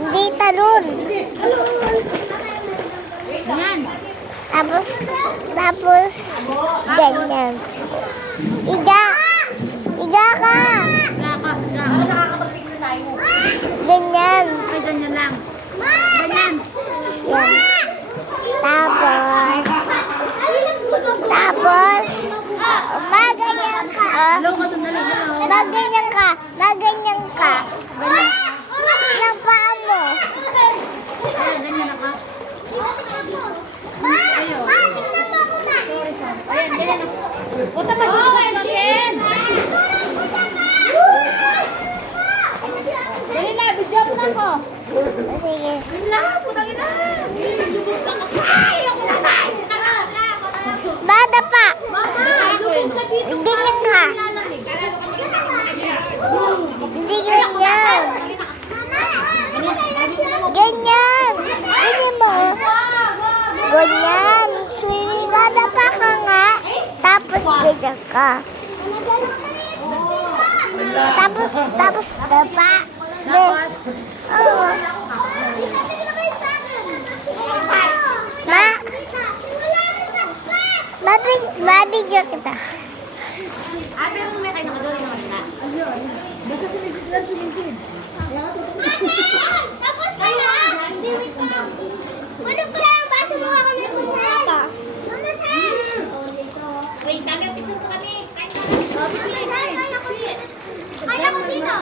Hindi talon. Ganyan. Tapos, ganyan. Iga ka. Nakakapag-picture tayo. Ganyan. Ay, ganyan lang. Ganyan. Yan. Tapos, maganyan ka. Hello, matundali. Hello. Maganyan ka. Maganyan ka. Ng paa mo. Ayan, ganyan ako. Ayan, ganyan ako. Punta ka sa akin. Dali na, video mo na ako. Sige. Wala, putang ina. Ay, ako na tayo. Bada pa. Mama, lubog ka dito. Ganyan ka. Hindi ganyan. Ganyan. Ganyan mo. Ganyan. Swimming. Bada pa ka nga. Tapos ganyan ka. Tapos dapa. Oh. Mabidyo kita. Ate, mo may kayo nakadali naman na. Ayun. Dito sa may sumingkid.